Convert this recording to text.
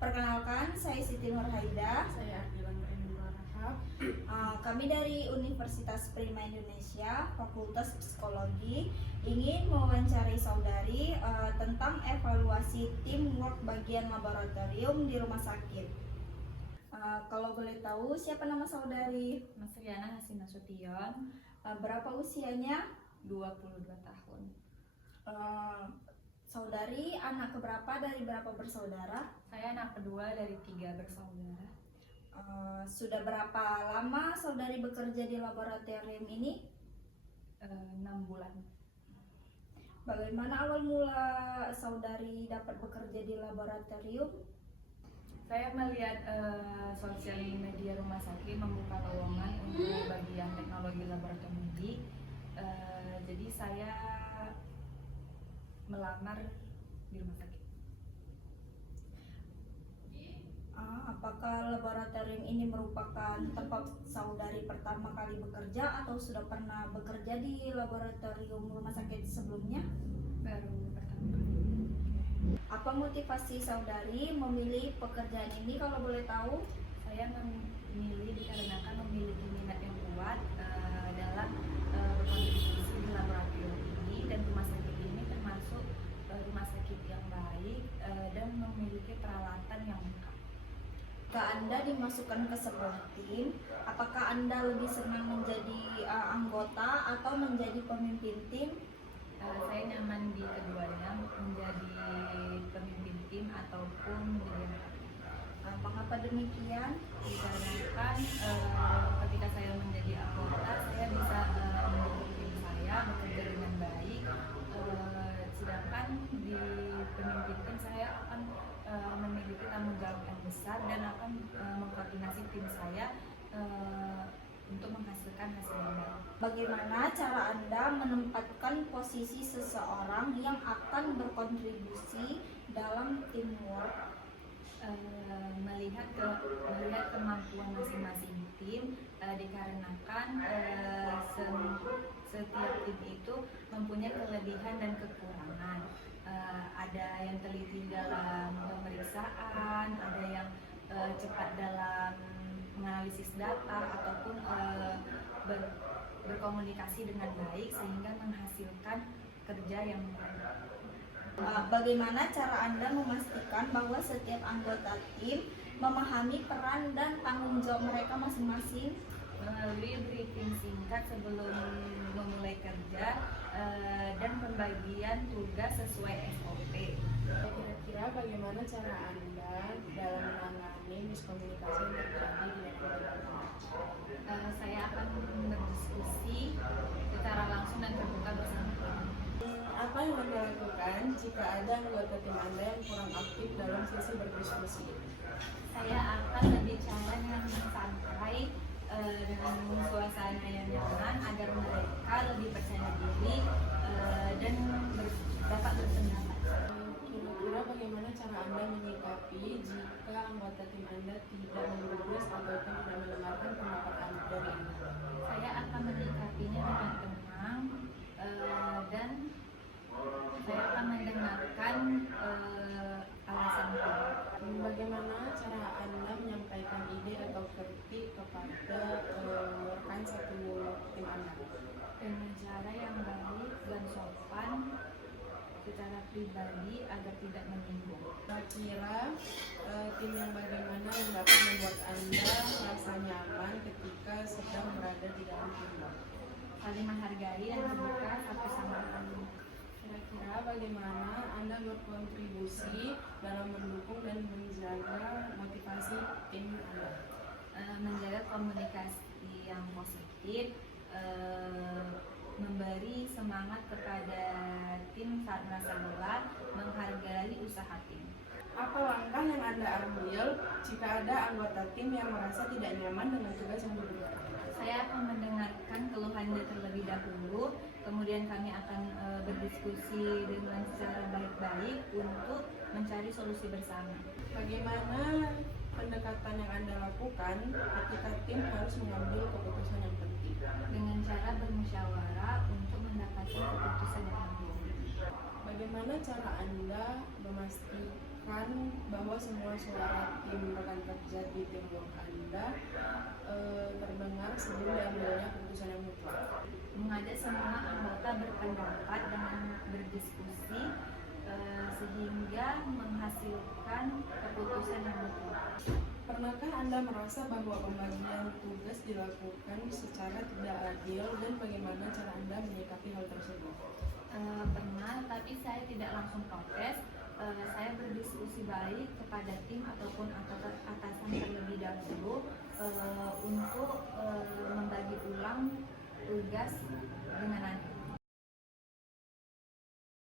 Perkenalkan, saya Siti Nurhaida. Saya Ardila Nurainul Rahab. Kami dari Universitas Prima Indonesia, Fakultas Psikologi, ingin mewawancarai saudari tentang evaluasi teamwork bagian laboratorium di rumah sakit. Kalau boleh tahu, siapa nama saudari? Mas Riana Hasina Sution, Berapa usianya? 22 tahun. Saudari anak keberapa dari berapa bersaudara? Saya anak kedua dari 3 bersaudara. Sudah berapa lama saudari bekerja di laboratorium ini? 6 bulan. Bagaimana awal mula saudari dapat bekerja di laboratorium? Saya melihat sosial media rumah sakit membuka lowongan untuk bagian teknologi laboratorium medik. Jadi saya melamar di rumah sakit. Apakah laboratorium ini merupakan tempat saudari pertama kali bekerja atau sudah pernah bekerja di laboratorium rumah sakit sebelumnya? Baru pertama kali. Apa motivasi saudari memilih pekerjaan ini kalau boleh tahu? Saya memilih dikarenakan memiliki minat yang kuat dalam berkontribusi di laboratorium ini, dan rumah sakit ini termasuk rumah sakit yang baik dan memiliki peralatan yang lengkap. Jika Anda dimasukkan ke sebuah tim, apakah Anda lebih senang menjadi anggota atau menjadi pemimpin tim? Saya nyaman di keduanya, menjadi pemimpin tim ataupun menjadi anggota. Mengapa demikian? Dikarenakan ketika saya menjadi anggota, saya bisa mendukung tim saya bekerja dengan baik. Sedangkan di pemimpin tim saya akan memiliki tanggung jawab yang besar dan akan mengkoordinasi tim saya untuk menghasilkan hasil yang baik. Bagaimana cara Anda menempatkan posisi seseorang yang akan berkontribusi dalam teamwork? Melihat kemampuan masing-masing tim, dikarenakan setiap tim itu mempunyai kelebihan dan kekurangan. Ada yang teliti dalam pemeriksaan, ada yang cepat dalam menganalisis data ataupun berkomunikasi dengan baik sehingga menghasilkan kerja yang baik. Bagaimana cara Anda memastikan bahwa setiap anggota tim memahami peran dan tanggung jawab mereka masing-masing? Melalui briefing singkat sebelum memulai kerja dan pembagian tugas sesuai SOP. Kira-kira bagaimana cara Anda dalam menangani miskomunikasi yang terjadi di laboratorium? Saya akan berdiskusi secara langsung dan terbuka bersama tim. Apa yang Anda lakukan jika ada anggota tim Anda yang kurang aktif dalam sesi berdiskusi? Saya akan berbicara dengan santai dengan suasana yang nyaman agar mereka lebih percaya diri dan dapat berpendapat. Kira-kira bagaimana cara Anda menyikapi jika anggota tim Anda tidak menggubris atau tidak mendengarkan pendapat Anda dari Anda? Saya akan menyikapinya dengan tenang dan saya akan mendengarkan alasan tim. Bagaimana cara Anda menyampaikan ide atau kritik kepada rekan satu tim Anda? Dengan cara yang baik dan sopan secara pribadi agar tidak menyinggung. Kira-kira tim yang bagaimana yang dapat membuat Anda merasa nyaman ketika sedang berada di dalam tim? Saling menghargai dan terbuka satu sama lain. Kira-kira bagaimana Anda berkontribusi dalam mendukung dan menjaga motivasi tim Anda? Menjaga komunikasi yang positif, memberi semangat kepada tim saat merasa lelah, menghargai usaha tim. Apa langkah yang Anda ambil jika ada anggota tim yang merasa tidak nyaman dengan tugas yang diberikan? Saya akan mendengarkan keluhannya terlebih dahulu, kemudian kami akan berdiskusi dengan secara baik-baik untuk mencari solusi bersama. Bagaimana pendekatan yang Anda lakukan ketika tim harus mengambil keputusan yang penting? Dengan cara bermusyawarah untuk mendapatkan keputusan yang baik. Bagaimana cara Anda memastikan bahwa bahwa semua suara tim rekan kerja di teamwork Anda terdengar sebelum diambilnya keputusan yang mutlak. Mengajak semua anggota berpendapat dengan berdiskusi sehingga menghasilkan keputusan yang mutlak. Pernahkah Anda merasa bahwa pembagian tugas dilakukan secara tidak adil dan bagaimana cara Anda menyikapi hal tersebut? Pernah, tapi saya tidak langsung protes. Saya berdiskusi baik kepada tim ataupun atasan terlebih dahulu untuk membagi ulang tugas dengan